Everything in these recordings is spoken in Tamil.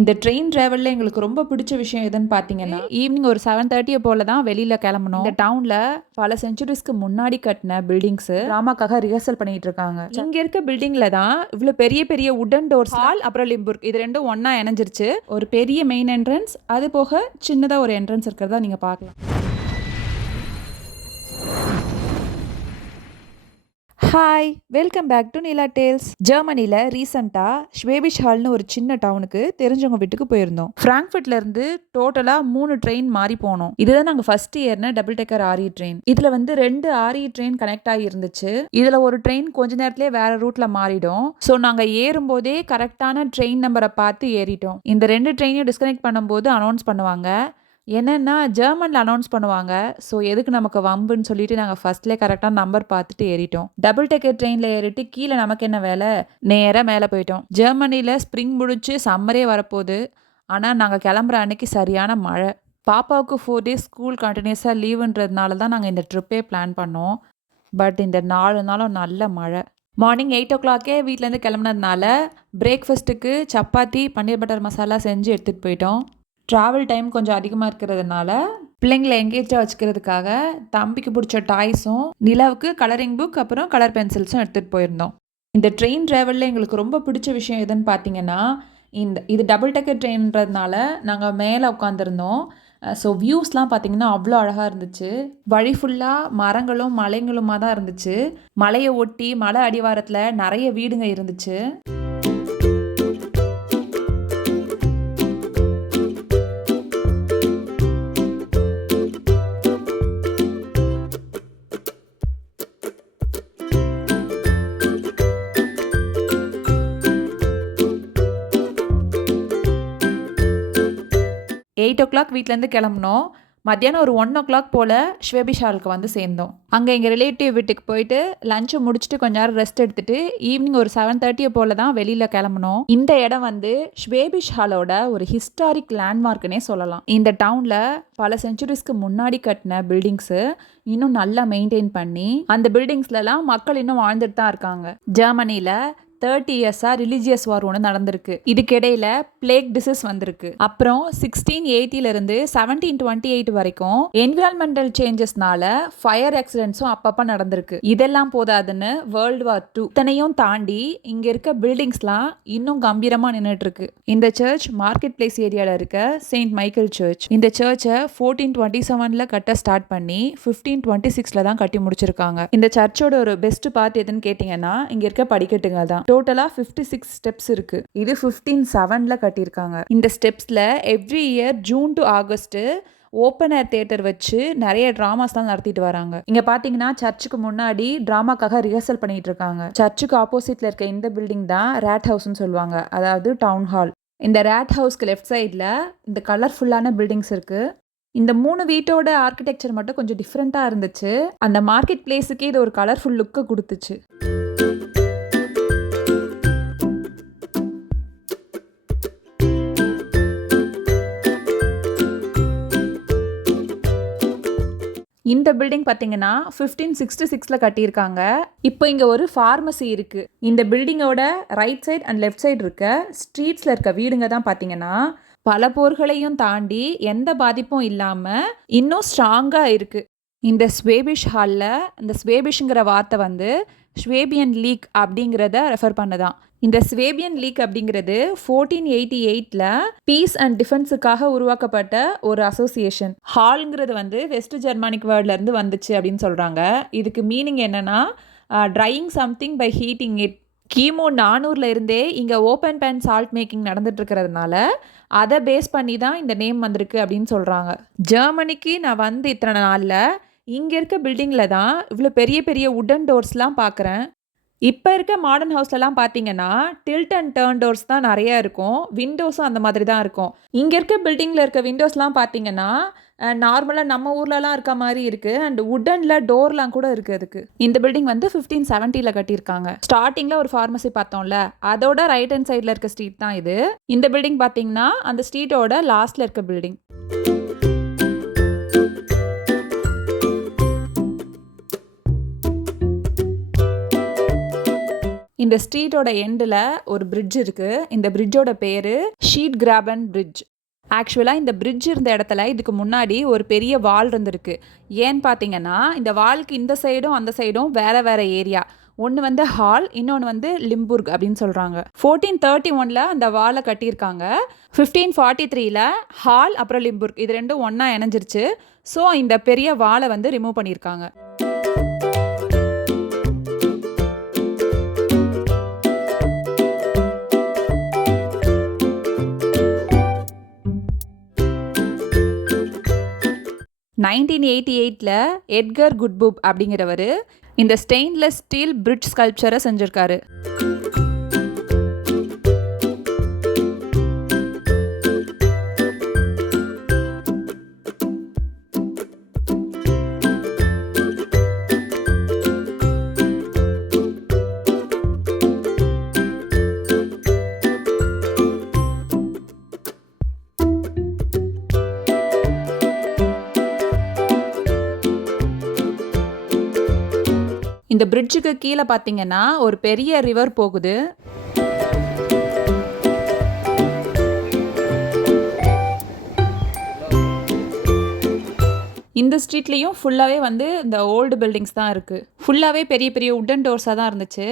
இந்த ட்ரெயின் டிராவலில் எங்களுக்கு ரொம்ப பிடிச்ச விஷயம் எதுன்னு பார்த்தீங்கன்னா ஈவினிங் ஒரு 7:30 போல தான் வெளியில் கிளம்பணும். இந்த டவுனில் பல செஞ்சுரிஸ்க்கு முன்னாடி கட்டின பில்டிங்ஸு ட்ராமாக்காக ரிஹர்சல் பண்ணிட்டு இருக்காங்க. இங்கே இருக்க பில்டிங்கில் தான் இவ்வளோ பெரிய பெரிய உடன் டோர்ஸ் ஹால் அப்புறம் லிம்புர்க் இது ரெண்டும் ஒன்றா இணைஞ்சிருச்சு. ஒரு பெரிய மெயின் என்ட்ரன்ஸ், அது போக சின்னதாக ஒரு என்ட்ரன்ஸ் இருக்கிறதா நீங்கள் பார்க்கலாம். Hi, welcome back to Neela tales. ஜெர்மனியில் ரீசெண்டாக ஸ்வேபிஷ் ஹால்னு ஒரு சின்ன டவுனுக்கு தெரிஞ்சவங்க வீட்டுக்கு போயிருந்தோம். ஃப்ராங்க்ஃபர்ட்லேருந்து டோட்டலாக 3 ட்ரெயின் மாறி போனோம். இதுதான் நாங்கள் ஃபர்ஸ்ட் ஏறின டபுள் டெக்கர் ஆர்இ ட்ரெயின். இதில் வந்து 2 ஆர்இ ட்ரெயின் கனெக்ட் ஆகி இருந்துச்சு. இதில் ஒரு ட்ரெயின் கொஞ்ச நேரத்திலே வேற ரூட்ல மாறிடும். ஸோ நாங்கள் ஏறும்போதே கரெக்டான ட்ரெயின் நம்பரை பார்த்து ஏறிட்டோம். இந்த 2 ட்ரெயினையும் டிஸ்கனெக்ட் பண்ணும்போது அனௌன்ஸ் பண்ணுவாங்க. என்னென்னா ஜெர்மனில் அனௌன்ஸ் பண்ணுவாங்க. ஸோ எதுக்கு நமக்கு வம்புன்னு சொல்லிட்டு நாங்கள் ஃபர்ஸ்ட்லேயே கரெக்டாக நம்பர் பார்த்துட்டு ஏறிட்டோம். டபுள் டெக்கர் ட்ரெயினில் ஏறிட்டு கீழே நமக்கு என்ன வேலை, நேராக மேலே போயிட்டோம். ஜெர்மனியில் ஸ்ப்ரிங் முடிச்சு சம்மரே வரப்போகுது. ஆனால் நாங்கள் கிளம்புற அன்னைக்கு சரியான மழை. பாப்பாவுக்கு 4 days ஸ்கூல் கண்டினியூஸாக லீவுன்றதுனால தான் நாங்கள் இந்த ட்ரிப்பே பிளான் பண்ணோம். பட் இந்த 4 நாளும் நல்ல மழை. மார்னிங் 8 o'clock வீட்டிலேருந்து கிளம்புனதுனால பிரேக்ஃபாஸ்ட்டுக்கு சப்பாத்தி பன்னீர் பட்டர் மசாலா செஞ்சு எடுத்துகிட்டு போயிட்டோம். ட்ராவல் டைம் கொஞ்சம் அதிகமாக இருக்கிறதுனால பிள்ளைங்களை எங்கேஜாக வச்சுக்கிறதுக்காக தம்பிக்கு பிடிச்ச டாய்ஸும் நிலாவுக்கு கலரிங் புக் அப்புறம் கலர் பென்சில்ஸும் எடுத்துகிட்டு போயிருந்தோம். இந்த ட்ரெயின் ட்ராவலில் எங்களுக்கு ரொம்ப பிடிச்ச விஷயம் எதுன்னு பார்த்தீங்கன்னா இது டபுள் டெக்கர் ட்ரெயின்றதுனால நாங்கள் மேலே உட்காந்துருந்தோம். ஸோ வியூஸ்லாம் பார்த்தீங்கன்னா அவ்வளோ அழகாக இருந்துச்சு. வழி ஃபுல்லாக மரங்களும் மலைங்களுமாக தான் இருந்துச்சு. மலையை ஒட்டி மலை அடிவாரத்தில் நிறைய வீடுங்க இருந்துச்சு. 8 o'clock வீட்டிலேருந்து கிளம்புனோம். மத்தியானம் ஒரு 1 o'clock போல் ஸ்வேபிஷ் ஹாலுக்கு வந்து சேர்ந்தோம். அங்கே எங்கள் ரிலேட்டிவ் வீட்டுக்கு போயிட்டு லஞ்சை முடிச்சுட்டு கொஞ்ச நேரம் ரெஸ்ட் எடுத்துட்டு ஈவினிங் ஒரு 7:30 போல் தான் வெளியில் கிளம்புனோம். இந்த இடம் வந்து ஸ்வேபிஷ் ஹாலோட ஒரு ஹிஸ்டாரிக் லேண்ட்மார்க்குன்னே சொல்லலாம். இந்த டவுனில் பல செஞ்சுரிஸ்க்கு முன்னாடி கட்டின பில்டிங்ஸு இன்னும் நல்லா மெயின்டைன் பண்ணி அந்த பில்டிங்ஸ்லலாம் மக்கள் இன்னும் வாழ்ந்துட்டு தான் இருக்காங்க. ஜெர்மனியில் 30 years ரிலீஜியஸ் வார் ஒன்று நடந்திருக்கு. இதுக்கிடையில் பிளேக் டிசீஸ் வந்திருக்கு. அப்புறம் 1680 1728 வரைக்கும் என்விரான்மெண்டல் சேஞ்சஸ்னால ஃபயர் ஆக்சிடென்ட்ஸும் அப்பப்போ நடந்திருக்கு. இதெல்லாம் போதாதுன்னு வேர்ல்டு வார் 2 இத்தனையும் தாண்டி இங்கே இருக்க பில்டிங்ஸ்லாம் இன்னும் கம்பீரமாக நின்றுட்டு இருக்கு. இந்த சர்ச் மார்க்கெட் பிளேஸ் ஏரியாவில் இருக்க செயின்ட் மைக்கேல் சர்ச். இந்த சர்ச்சை 1427 கட்ட ஸ்டார்ட் பண்ணி 1526 தான் கட்டி முடிச்சிருக்காங்க. இந்த சர்ச்சோட ஒரு பெஸ்ட் பார்ட் எதுன்னு கேட்டிங்கன்னா இங்கே இருக்க படிக்கட்டுங்க தான். டோட்டலாக 56 ஸ்டெப்ஸ் இருக்கு. இது 1507 கட்டியிருக்காங்க. இந்த ஸ்டெப்ஸில் every year June to August open air theatre வச்சு நிறைய ட்ராமாஸ்லாம் நடத்திட்டு வராங்க. இங்கே பார்த்தீங்கன்னா சர்ச்சுக்கு முன்னாடி ட்ராமாக்காக ரிஹர்சல் பண்ணிட்டு இருக்காங்க. சர்ச்சுக்கு ஆப்போசிட்ல இருக்க இந்த பில்டிங் தான் ரேட் ஹவுஸ்னு சொல்லுவாங்க, அதாவது டவுன் ஹால். இந்த ரேட் ஹவுஸ்க்கு லெஃப்ட் சைடில் இந்த கலர்ஃபுல்லான பில்டிங்ஸ் இருக்கு. இந்த 3 வீட்டோட ஆர்கிடெக்சர் மட்டும் கொஞ்சம் டிஃப்ரெண்ட்டாக இருந்துச்சு. அந்த மார்க்கெட் பிளேஸுக்கு இது ஒரு கலர்ஃபுல் லுக்கை கொடுத்துச்சு. இந்த பில்டிங் பார்த்தீங்கன்னா 1566 கட்டியிருக்காங்க. இப்போ இங்கே ஒரு ஃபார்மசி இருக்குது. இந்த பில்டிங்கோட right side and left side இருக்க ஸ்ட்ரீட்ஸில் இருக்க வீடுங்க தான் பார்த்தீங்கன்னா பல போர்களையும் தாண்டி எந்த பாதிப்பும் இல்லாமல் இன்னும் ஸ்ட்ராங்காக இருக்குது. இந்த ஸ்வேபிஷ் ஹாலில் இந்த ஸ்வேபிஷ்ங்கிற வார்த்தை வந்து ஸ்வேபியன் லீக் அப்படிங்கிறத ரெஃபர் பண்ணதான். இந்த ஸ்வேபியன் லீக் அப்படிங்கிறது 1488 பீஸ் அண்ட் டிஃபென்ஸுக்காக உருவாக்கப்பட்ட ஒரு அசோசியேஷன். ஹால்ங்கிறது வந்து வெஸ்ட் ஜெர்மானிக் வேர்ட்லேருந்து வந்துச்சு அப்படின்னு சொல்கிறாங்க. இதுக்கு மீனிங் என்னென்னா trying something by heating it. கிமு 400 இருந்தே இங்கே ஓப்பன் பேன் சால்ட் மேக்கிங் நடந்துட்டு இருக்கிறதுனால அதை பேஸ் பண்ணி தான் இந்த நேம் வந்திருக்கு அப்படின்னு சொல்கிறாங்க. ஜெர்மனிக்கு நான் வந்து இத்தனை நாளில் இங்கே இருக்க பில்டிங்கில் தான் இவ்வளோ பெரிய பெரிய உடன் டோர்ஸ்லாம் பார்க்குறேன். இப்போ இருக்க மாடர்ன் ஹவுஸ்லலாம் பார்த்தீங்கன்னா டில்ட் அண்ட் டர்ன் டோர்ஸ் தான் நிறையா இருக்கும். விண்டோஸும் அந்த மாதிரி தான் இருக்கும். இங்கே இருக்க பில்டிங்கில் இருக்க விண்டோஸ்லாம் பார்த்தீங்கன்னா நார்மலாக நம்ம ஊர்லலாம் இருக்க மாதிரி இருக்குது. அண்ட் உட்டனில் டோர்லாம் கூட இருக்குது அதுக்கு. இந்த பில்டிங் வந்து 1570 கட்டியிருக்காங்க. ஸ்டார்டிங்கில் ஒரு ஃபார்மசி பார்த்தோம்ல, அதோட ரைட் ஹேண்ட் சைடில் இருக்க ஸ்ட்ரீட் தான் இது. இந்த பில்டிங் பார்த்தீங்கன்னா அந்த ஸ்ட்ரீட்டோட லாஸ்ட்டில் இருக்க பில்டிங். இந்த ஸ்ட்ரீட்டோட எண்டில் ஒரு பிரிட்ஜ் இருக்குது. இந்த பிரிட்ஜோட பேர் ஷீட் கிராபன் பிரிட்ஜ். ஆக்சுவலாக இந்த பிரிட்ஜ் இருந்த இடத்துல இதுக்கு முன்னாடி ஒரு பெரிய வால் இருந்திருக்கு. ஏன்னு பார்த்தீங்கன்னா இந்த வாலுக்கு இந்த சைடும் அந்த சைடும் வேறு வேறு ஏரியா. ஒன்று வந்து ஹால், இன்னொன்று வந்து லிம்புர்க் அப்படின்னு சொல்கிறாங்க. 1431 அந்த வாலை கட்டியிருக்காங்க. 1543 ஹால் அப்புறம் லிம்புர்க் இது ரெண்டும் ஒன்றா இணைஞ்சிருச்சு. ஸோ இந்த பெரிய வாலை வந்து ரிமூவ் பண்ணியிருக்காங்க. (1988) எட்கர் குட்புப் அப்படிங்கிறவர் இந்த ஸ்டெயின்லெஸ் ஸ்டீல் பிரிட்ஜ் ஸ்கல்ப்சரை செஞ்சுருக்காரு. இந்த பிரிட்ஜுக்கு கீழே பார்த்தீங்கன்னா ஒரு பெரிய ரிவர் போகுது. இந்த ஸ்ட்ரீட்லேயும் ஃபுல்லாகவே வந்து இந்த ஓல்டு பில்டிங்ஸ் தான் இருக்குது. ஃபுல்லாகவே பெரிய பெரிய உட்டன் டோர்ஸாக தான் இருந்துச்சு.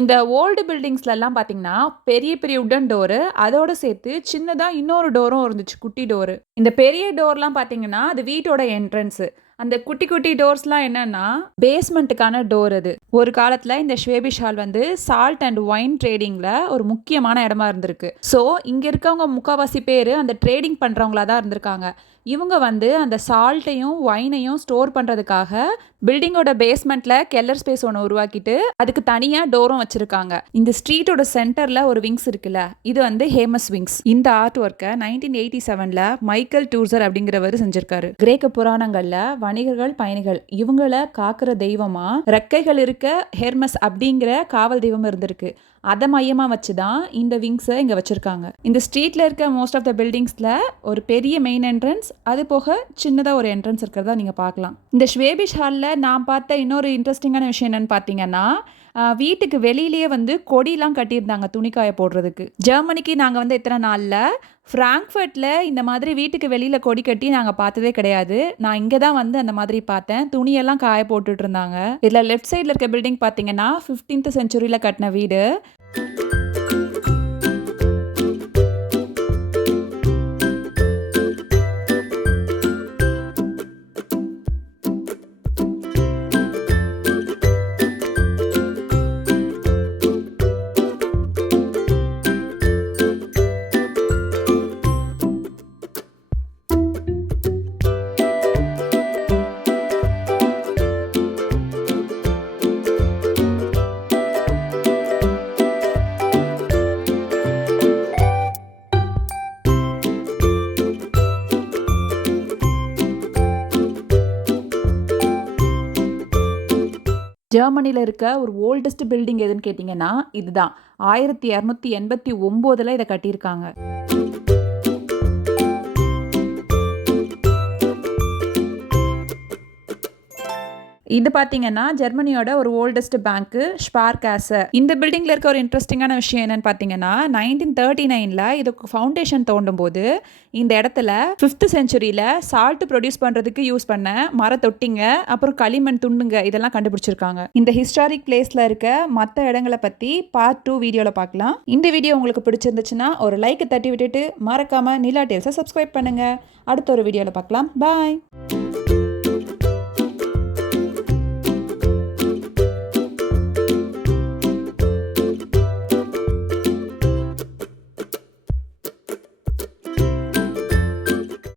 இந்த ஓல்டு பில்டிங்ஸ்லலாம் பார்த்தீங்கன்னா பெரிய பெரிய உட்டன் டோரு, அதோடு சேர்த்து சின்னதாக இன்னொரு டோரும் இருந்துச்சு, குட்டி டோரு. இந்த பெரிய டோர்லாம் பார்த்தீங்கன்னா அது வீட்டோட என்ட்ரன்ஸு. அந்த குட்டி குட்டி டோர்ஸ்லாம் என்னன்னா பேஸ்மெண்ட்டுக்கான டோர். அது ஒரு காலத்தில் இந்த ஷ்வேபிஷ் ஹால் வந்து சால்ட் அண்ட் ஒயின் ட்ரேடிங்கில் ஒரு முக்கியமான இடமா இருந்திருக்கு. ஸோ இங்கே இருக்கவங்க முக்கால்வாசி பேர் அந்த ட்ரேடிங் பண்ணுறவங்களா தான் இருந்திருக்காங்க. இவங்க வந்து அந்த சால்ட்டையும் ஒயினையும் ஸ்டோர் பண்ணுறதுக்காக பில்டிங்கோட பேஸ்மெண்ட்டில் கெல்லர் ஸ்பேஸ் ஒன்று உருவாக்கிட்டு அதுக்கு தனியாக டோரும் வச்சுருக்காங்க. இந்த ஸ்ட்ரீட்டோட சென்டரில் ஒரு விங்ஸ் இருக்குல்ல, இது வந்து ஹேமஸ் விங்ஸ். இந்த ஆர்ட் ஒர்க்கை 1987 மைக்கேல் டூர்சர் அப்படிங்கிறவர் செஞ்சிருக்காரு. கிரேக்க புராணங்களில் வணிகர்கள் பயணிகள் இவங்கள காக்கிற தெய்வமா ரெக்கைகள் இருக்க ஹெர்மஸ் அப்படிங்கிற காவல் தெய்வம் இருந்திருக்கு. அதை மையமாக வச்சு தான் இந்த விங்ஸை இங்கே வச்சுருக்காங்க. இந்த ஸ்ட்ரீட்டில் இருக்க மோஸ்ட் ஆஃப் த பில்டிங்ஸில் ஒரு பெரிய மெயின் என்ட்ரன்ஸ், அது போக சின்னதாக ஒரு என்ட்ரன்ஸ் இருக்கிறதா நீங்கள் பார்க்கலாம். இந்த ஷ்வேபிஷ் ஹாலில் நான் பார்த்த இன்னொரு இன்ட்ரெஸ்டிங்கான விஷயம் என்னென்னு பார்த்தீங்கன்னா வீட்டுக்கு வெளியிலேயே வந்து கொடிலாம் கட்டியிருந்தாங்க துணிக்காய போடுறதுக்கு. ஜெர்மனிக்கு நாங்கள் வந்து எத்தனை நாளில் ஃப்ராங்க்ஃபர்ட்டில் இந்த மாதிரி வீட்டுக்கு வெளியில் கொடி கட்டி நாங்கள் பார்த்ததே கிடையாது. நான் இங்கே தான் வந்து அந்த மாதிரி பார்த்தேன். துணியெல்லாம் காய போட்டுட்டு இருந்தாங்க. இதில் லெஃப்ட் சைடில் இருக்க பில்டிங் பார்த்தீங்கன்னா 15th செஞ்சுரியில் கட்டின வீடு. ஜெர்மனியில் இருக்க ஒரு ஓல்டஸ்ட் பில்டிங் எதுன்னு கேட்டிங்கன்னா இதுதான். 1289 இதை கட்டியிருக்காங்க. இது பார்த்தீங்கன்னா ஜெர்மனியோட ஒரு ஓல்டஸ்ட் பேங்க்கு ஸ்பார்காசே. இந்த பில்டிங்கில் இருக்க ஒரு இன்ட்ரெஸ்டிங்கான விஷயம் என்னன்னு பார்த்தீங்கன்னா 1939 இதுக்கு ஃபவுண்டேஷன் தோண்டும் போது இந்த இடத்துல 5th செஞ்சுரியில் சால்ட் ப்ரொடியூஸ் பண்ணுறதுக்கு யூஸ் பண்ண மர தொட்டிங்க, அப்புறம் களிமண் துண்டுங்க இதெல்லாம் கண்டுபிடிச்சிருக்காங்க. இந்த ஹிஸ்டாரிக் பிளேஸில் இருக்க மற்ற இடங்களை பற்றி பார்ட் 2 வீடியோவில் பார்க்கலாம். இந்த வீடியோ உங்களுக்கு பிடிச்சிருந்துச்சுன்னா ஒரு லைக்கை தட்டி விட்டுட்டு மறக்காமல் நிலா டேல்ஸை சப்ஸ்கிரைப் பண்ணுங்கள். அடுத்த ஒரு வீடியோவில் பார்க்கலாம். பாய்.